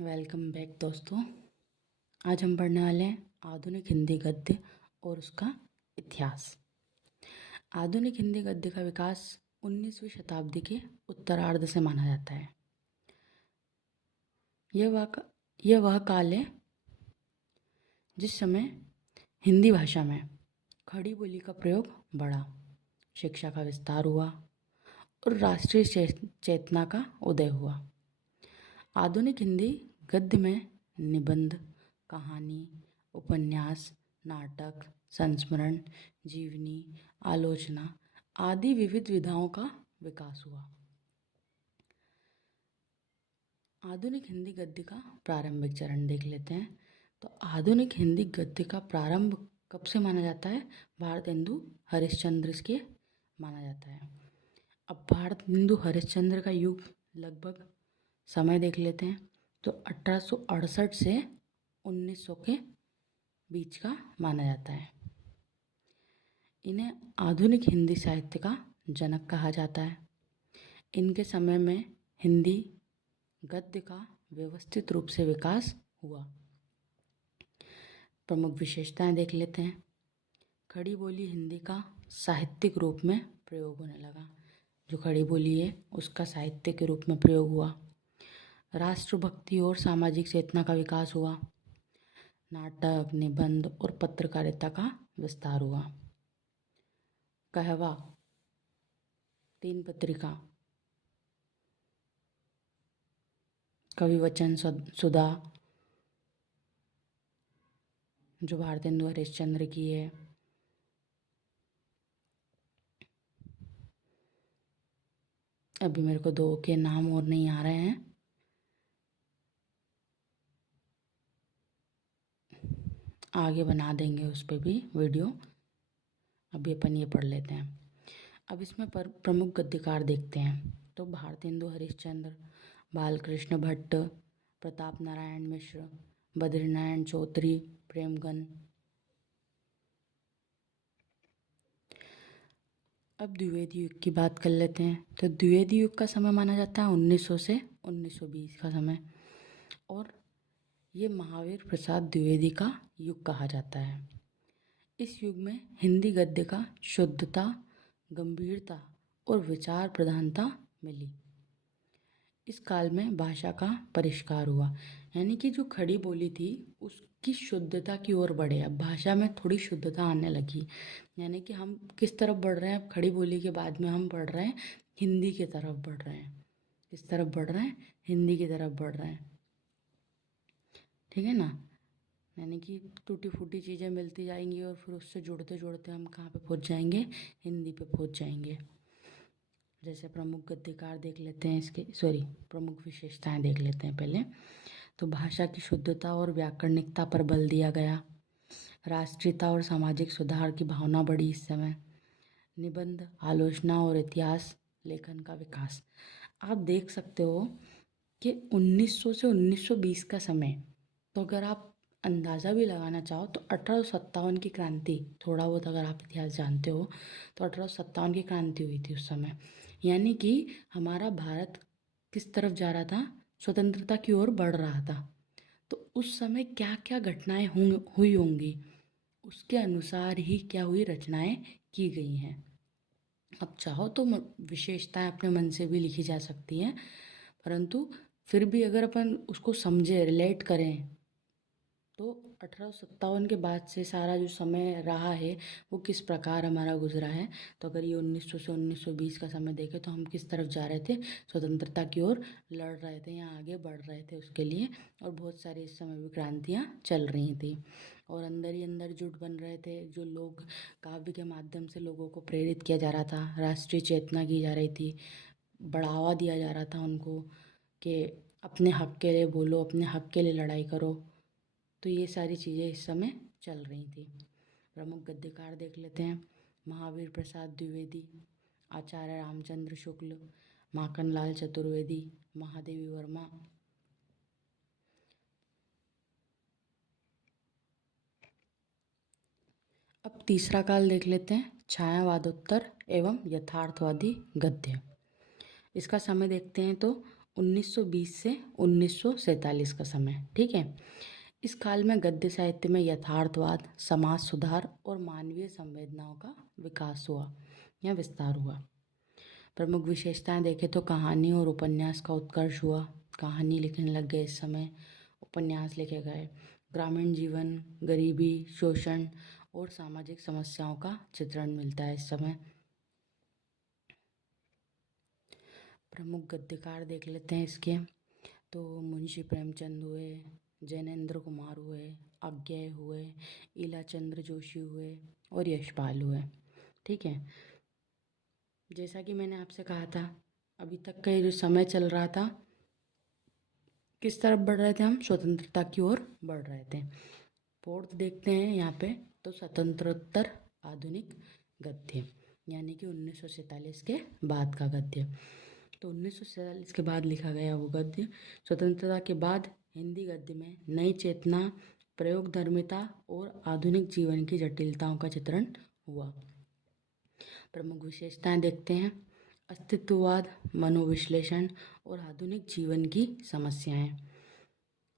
Welcome back दोस्तों। आज हम पढ़ने वाले हैं आधुनिक हिंदी गद्य और उसका इतिहास। आधुनिक हिंदी गद्य का विकास 19वीं शताब्दी के उत्तरार्ध से माना जाता है। यह वह काल है जिस समय हिंदी भाषा में खड़ी बोली का प्रयोग बढ़ा, शिक्षा का विस्तार हुआ और राष्ट्रीय चेतना का उदय हुआ। आधुनिक हिंदी गद्य में निबंध, कहानी, उपन्यास, नाटक, संस्मरण, जीवनी, आलोचना आदि विविध विधाओं का विकास हुआ। आधुनिक हिंदी गद्य का प्रारंभिक चरण देख लेते हैं। तो आधुनिक हिंदी गद्य का प्रारंभ कब से माना जाता है? भारतेंदु हरिश्चंद्र के माना जाता है। अब भारतेंदु हरिश्चंद्र का युग लगभग समय देख लेते हैं। तो 1868 से 1900 के बीच का माना जाता है। इन्हें आधुनिक हिंदी साहित्य का जनक कहा जाता है। इनके समय में हिंदी गद्य का व्यवस्थित रूप से विकास हुआ। प्रमुख विशेषताएं देख लेते हैं। खड़ी बोली हिंदी का साहित्यिक रूप में प्रयोग होने लगा। जो खड़ी बोली है उसका साहित्य के रूप में प्रयोग हुआ। राष्ट्रभक्ति और सामाजिक चेतना का विकास हुआ। नाटक, निबंध और पत्रकारिता का विस्तार हुआ। कहवा, तीन पत्रिका, कवि वचन सुधा जो भारतेंदु हरिश्चंद्र की है, अभी मेरे को दो के नाम और नहीं आ रहे हैं, आगे बना देंगे उस पर भी वीडियो। अभी अपन ये पढ़ लेते हैं। अब इसमें प्रमुख गद्यकार देखते हैं। तो भारतेंदु हरिश्चंद्र, बालकृष्ण भट्ट, प्रताप नारायण मिश्र, बद्रीनारायण चौधरी, प्रेमगन। अब द्विवेदी युग की बात कर लेते हैं। तो द्विवेदी युग का समय माना जाता है 1900 से 1920 का समय, और ये महावीर प्रसाद द्विवेदी का युग कहा जाता है। इस युग में हिंदी गद्य का शुद्धता, गंभीरता और विचार प्रधानता मिली। इस काल में भाषा का परिष्कार हुआ, यानी कि जो खड़ी बोली थी उसकी शुद्धता की ओर बढ़े। अब भाषा में थोड़ी शुद्धता आने लगी, यानी कि हम किस तरफ बढ़ रहे हैं? अब खड़ी बोली के बाद में हम बढ़ रहे हैं हिंदी की तरफ बढ़ रहे हैं। किस तरफ बढ़ रहे हैं? हिंदी की तरफ बढ़ रहे हैं। ठीक है ना? यानी कि टूटी फूटी चीज़ें मिलती जाएंगी और फिर उससे जुड़ते जुड़ते हम कहाँ पे पहुँच जाएंगे? हिंदी पे पहुँच जाएंगे। जैसे प्रमुख गद्यकार देख लेते हैं, प्रमुख विशेषताएं देख लेते हैं पहले। तो भाषा की शुद्धता और व्याकरणिकता पर बल दिया गया। राष्ट्रीयता और सामाजिक सुधार की भावना बढ़ी इस समय। निबंध, आलोचना और इतिहास लेखन का विकास। आप देख सकते हो कि 1900 से 1920 का समय, तो अगर आप अंदाज़ा भी लगाना चाहो तो 1857 की क्रांति, थोड़ा बहुत अगर आप इतिहास जानते हो तो 1857 की क्रांति हुई थी उस समय। यानी कि हमारा भारत किस तरफ जा रहा था? स्वतंत्रता की ओर बढ़ रहा था। तो उस समय क्या क्या घटनाएं हुई होंगी, उसके अनुसार ही क्या हुई रचनाएं की गई हैं। अब चाहो तो विशेषताएं अपने मन से भी लिखी जा सकती हैं, परंतु फिर भी अगर अपन उसको समझे, रिलेट करें, तो 1857 के बाद से सारा जो समय रहा है वो किस प्रकार हमारा गुजरा है। तो अगर ये 1900 से 1920 का समय देखें तो हम किस तरफ जा रहे थे? स्वतंत्रता की ओर लड़ रहे थे या आगे बढ़ रहे थे उसके लिए। और बहुत सारी इस समय भी क्रांतियाँ चल रही थी और अंदर ही अंदर जुट बन रहे थे। जो लोग काव्य के माध्यम से लोगों को प्रेरित किया जा रहा था, राष्ट्रीय चेतना की जा रही थी, बढ़ावा दिया जा रहा था उनको कि अपने हक के लिए बोलो, अपने हक के लिए लड़ाई करो। तो ये सारी चीज़ें इस समय चल रही थी। प्रमुख गद्यकार देख लेते हैं। महावीर प्रसाद द्विवेदी, आचार्य रामचंद्र शुक्ल, माखनलाल चतुर्वेदी, महादेवी वर्मा। अब तीसरा काल देख लेते हैं, छायावादोत्तर एवं यथार्थवादी गद्य। इसका समय देखते हैं तो 1920 से 1947 का समय। ठीक है, इस काल में गद्य साहित्य में यथार्थवाद, समाज सुधार और मानवीय संवेदनाओं का विकास हुआ या विस्तार हुआ। प्रमुख विशेषताएं देखें तो कहानी और उपन्यास का उत्कर्ष हुआ। कहानी लिखने लग गए इस समय, उपन्यास लिखे गए। ग्रामीण जीवन, गरीबी, शोषण और सामाजिक समस्याओं का चित्रण मिलता है इस समय। प्रमुख गद्यकार देख लेते हैं इसके, तो मुंशी प्रेमचंद हुए, जैनेन्द्र कुमार हुए, अज्ञेय हुए, ईलाचंद्र जोशी हुए और यशपाल हुए। ठीक है, जैसा कि मैंने आपसे कहा था, अभी तक का ये जो समय चल रहा था, किस तरफ बढ़ रहे थे हम? स्वतंत्रता की ओर बढ़ रहे थे। फोर्थ देखते हैं यहाँ पे, तो स्वतंत्रोत्तर आधुनिक गद्य, यानी कि 1947 के बाद का गद्य। तो 1947 के बाद लिखा गया वो गद्य। स्वतंत्रता के बाद हिंदी गद्य में नई चेतना, प्रयोगधर्मिता और आधुनिक जीवन की जटिलताओं का चित्रण हुआ। प्रमुख विशेषताएं देखते हैं, अस्तित्ववाद, मनोविश्लेषण और आधुनिक जीवन की समस्याएं।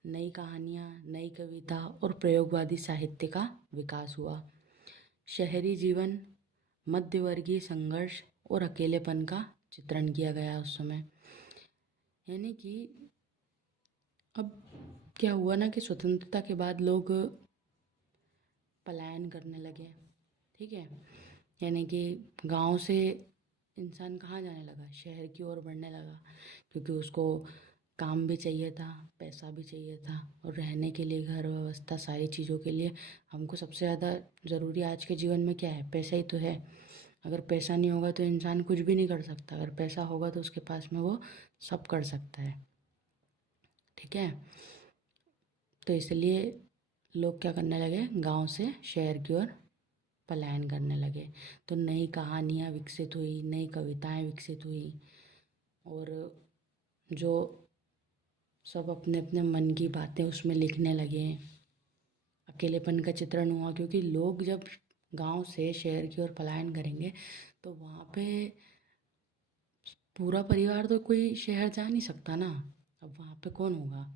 नई कहानियाँ, नई कविता और प्रयोगवादी साहित्य का विकास हुआ। शहरी जीवन, मध्यवर्गीय संघर्ष और अकेलेपन का चित्रण किया गया उस समय। यानी कि अब क्या हुआ ना कि स्वतंत्रता के बाद लोग पलायन करने लगे। ठीक है, यानी कि गांव से इंसान कहाँ जाने लगा? शहर की ओर बढ़ने लगा, क्योंकि उसको काम भी चाहिए था, पैसा भी चाहिए था, और रहने के लिए घर व्यवस्था, सारी चीज़ों के लिए हमको सबसे ज़्यादा ज़रूरी आज के जीवन में क्या है? पैसा ही तो है। अगर पैसा नहीं होगा तो इंसान कुछ भी नहीं कर सकता, अगर पैसा होगा तो उसके पास में वो सब कर सकता है। ठीक है, तो इसलिए लोग क्या करने लगे? गांव से शहर की ओर पलायन करने लगे। तो नई कहानियाँ विकसित हुई, नई कविताएं विकसित हुई, और जो सब अपने अपने मन की बातें उसमें लिखने लगे। अकेलेपन का चित्रण हुआ, क्योंकि लोग जब गांव से शहर की ओर पलायन करेंगे तो वहाँ पे पूरा परिवार तो कोई शहर जा नहीं सकता ना। अब वहाँ पे कौन होगा?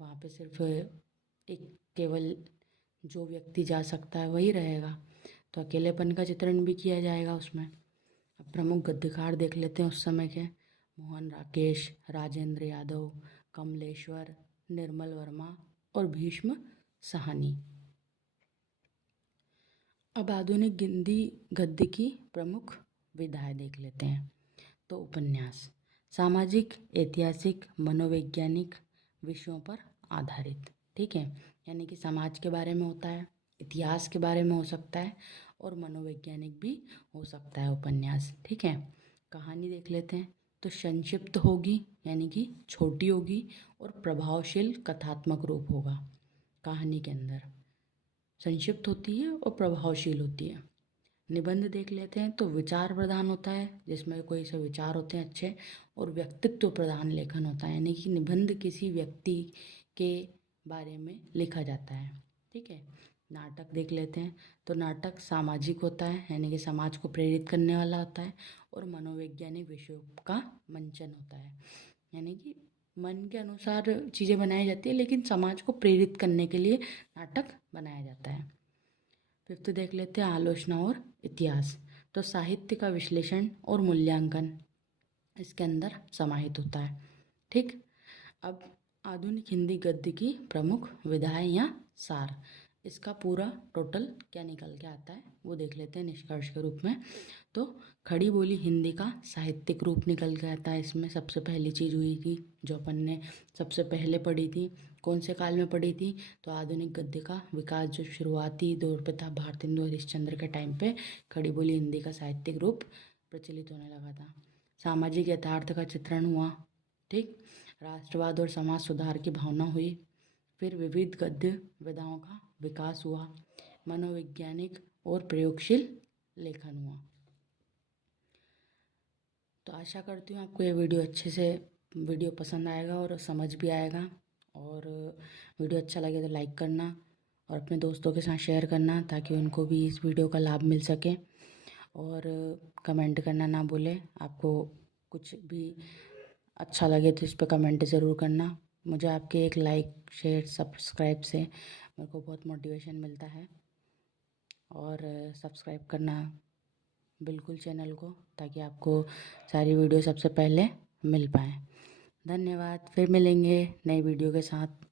वहाँ पे सिर्फ एक केवल जो व्यक्ति जा सकता है वही रहेगा। तो अकेलेपन का चित्रण भी किया जाएगा उसमें। अब प्रमुख गद्यकार देख लेते हैं उस समय के, मोहन राकेश, राजेंद्र यादव, कमलेश्वर, निर्मल वर्मा और भीष्म साहनी। अब आधुनिक हिंदी गद्य की प्रमुख विधाएं देख लेते हैं। तो उपन्यास सामाजिक, ऐतिहासिक, मनोवैज्ञानिक विषयों पर आधारित। ठीक है, यानी कि समाज के बारे में होता है, इतिहास के बारे में हो सकता है, और मनोवैज्ञानिक भी हो सकता है उपन्यास। ठीक है, कहानी देख लेते हैं। तो संक्षिप्त होगी, यानी कि छोटी होगी, और प्रभावशील कथात्मक रूप होगा। कहानी के अंदर संक्षिप्त होती है और प्रभावशील होती है। निबंध देख लेते हैं। तो विचार प्रधान होता है, जिसमें कोई से विचार होते हैं अच्छे, और व्यक्तित्व प्रधान लेखन होता है, यानी कि निबंध किसी व्यक्ति के बारे में लिखा जाता है। ठीक है, नाटक देख लेते हैं। तो नाटक सामाजिक होता है, यानी कि समाज को प्रेरित करने वाला होता है, और मनोवैज्ञानिक विषयों का मंचन होता है, यानी कि मन के अनुसार चीज़ें बनाई जाती है, लेकिन समाज को प्रेरित करने के लिए नाटक बनाया जाता है। फिफ्थ देख लेते हैं, आलोचना और इतिहास। तो साहित्य का विश्लेषण और मूल्यांकन इसके अंदर समाहित होता है। ठीक, अब आधुनिक हिंदी गद्य की प्रमुख विधाएं या सार, इसका पूरा टोटल क्या निकल के आता है वो देख लेते हैं निष्कर्ष के रूप में। तो खड़ी बोली हिंदी का साहित्यिक रूप निकल के आता है। इसमें सबसे पहली चीज़ हुई थी जो अपन ने सबसे पहले पढ़ी थी, कौन से काल में पढ़ी थी? तो आधुनिक गद्य का विकास जो शुरुआती दौर पे था, भारतेंदु हरिश्चंद्र के टाइम पे खड़ी बोली हिंदी का साहित्यिक रूप प्रचलित होने लगा था। सामाजिक यथार्थ का चित्रण हुआ। ठीक, राष्ट्रवाद और समाज सुधार की भावना हुई। फिर विविध गद्य विधाओं का विकास हुआ। मनोवैज्ञानिक और प्रयोगशील लेखन हुआ। तो आशा करती हूँ आपको ये वीडियो पसंद आएगा और समझ भी आएगा। और वीडियो अच्छा लगे तो लाइक करना और अपने दोस्तों के साथ शेयर करना, ताकि उनको भी इस वीडियो का लाभ मिल सके। और कमेंट करना ना भूलें। आपको कुछ भी अच्छा लगे तो इस पर कमेंट ज़रूर करना। मुझे आपके एक लाइक शेयर सब्सक्राइब से मेरे को बहुत मोटिवेशन मिलता है। और सब्सक्राइब करना बिल्कुल चैनल को, ताकि आपको सारी वीडियो सबसे पहले मिल पाए। धन्यवाद। फिर मिलेंगे नई वीडियो के साथ।